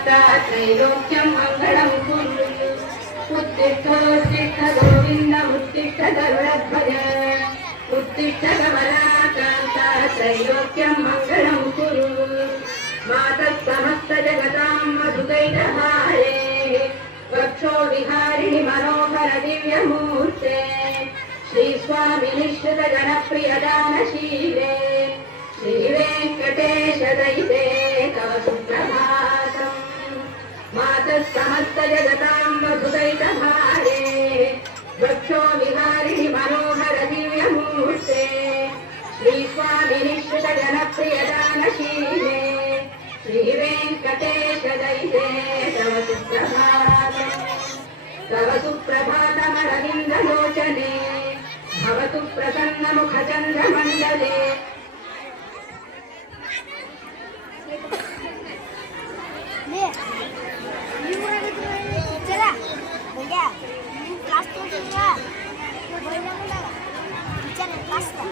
శ్రీమంతా త్రైలోక్యం మంగళం కుర్రు ఉత్తిష్టో ఉత్తిష్ట గోవింద ఉత్తిష్ట గరుడధ్వజ ఉత్తిష్ట కమలాకాంత త్రైలోక్యం మంగళం కురు మాతత్సమస్త జగతాం మధుకైటహారే వక్షో విహారిణి మనోహర దివ్యమూర్తే శ్రీ స్వామి నిశ్చిత గణప్రియ దానశీలే. శ్రీ వెంకటేశ దైతే సమస్త జగతాం వసుదైత భారే వృక్షో విహారిణి మనోహర దివ్యమూర్తే శ్రీ స్వామి నిశ్చిత జనప్రియ దానశీలే శ్రీ వెంకటేశ దైతే తవ సుప్రభాత తవ సుప్రభాతమరవిందలోచనే భవతు ప్రసన్నముఖ చంద్రమండలే असला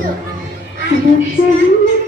是，是不是？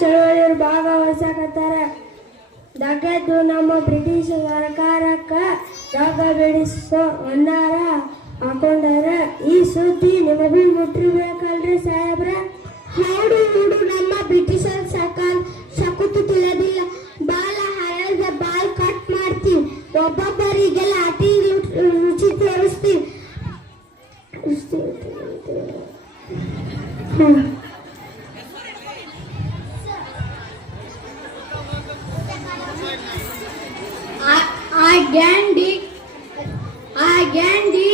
ಚಳುವಳಿಯವರು ಭಾಗವಹಿಸಕತ್ತಾರೆ. ದಗದ್ದು ನಮ್ಮ ಬ್ರಿಟಿಷ್ ಸರ್ಕಾರಕ್ಕೆ ರೋಗ ಬಿಡಿಸೋ ಒಂದಾರ ಹಾಕೊಂಡಾರ ಈ ಸುದ್ದಿ ನಿಮಗೂ ಮುಟ್ಟಿರ್ಬೇಕಲ್ರಿ ಸಾಹೇಬ್ರ? ಹೌದು ಹೌದು. ನಮ್ಮ ಬ್ರಿಟಿಷರ್ ಸರ್ಕಾರ ಸಕುತು ತಿಳಿದಿಲ್ಲ ಬಾಲ ಹರದ ಬಾಲ್ ಕಟ್ ಮಾಡ್ತೀವಿ. ಒಬ್ಬೊಬ್ಬರಿಗೆಲ್ಲ ಅತಿ ರುಚಿ ತೋರಿಸ್ತೀವಿ. Gandhi, I Gandhi.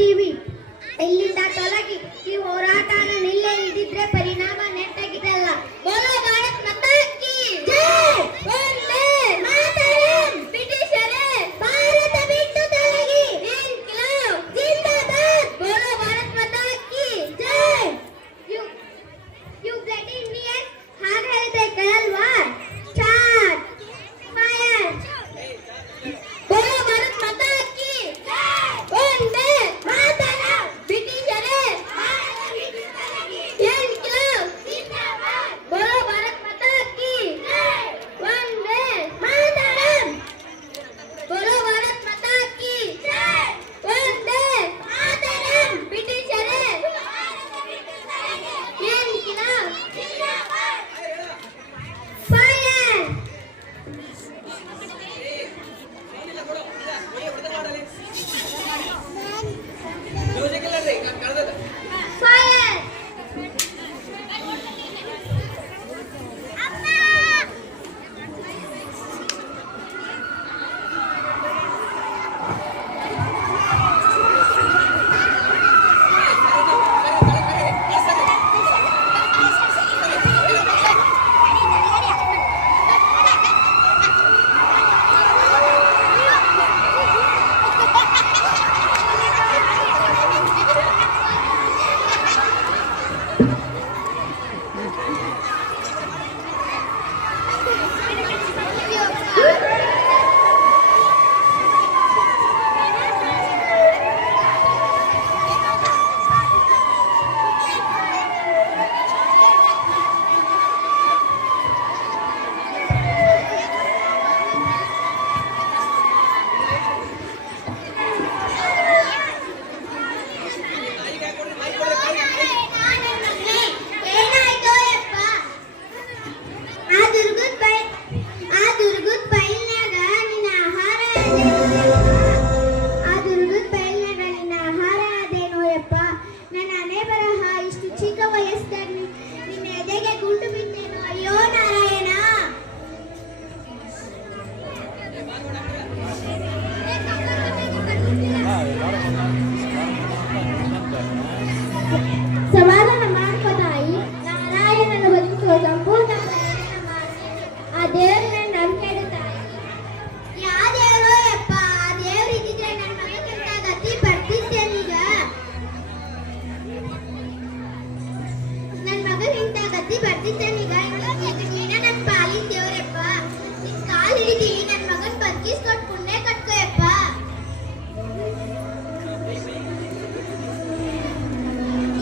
ಅದೀವಿ ಇಲ್ಲಿಂದ ತೊಲಗಿ? ನೀವು ಹೋರಾಟ ನಿಲ್ಲೇ ಇದ್ದಿದ್ರೆ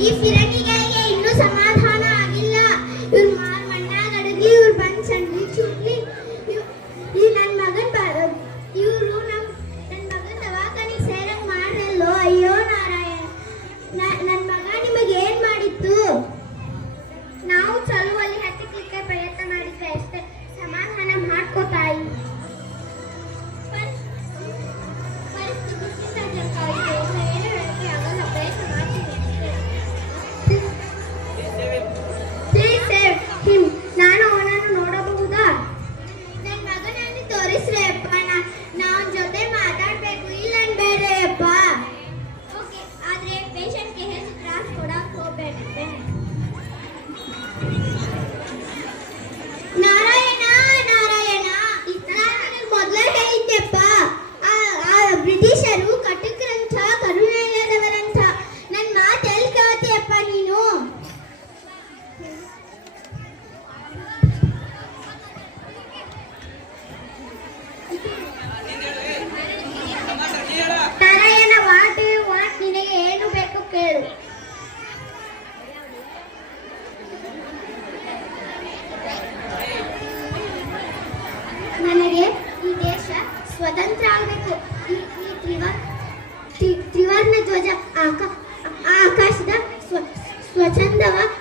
E vira minha 真的吗？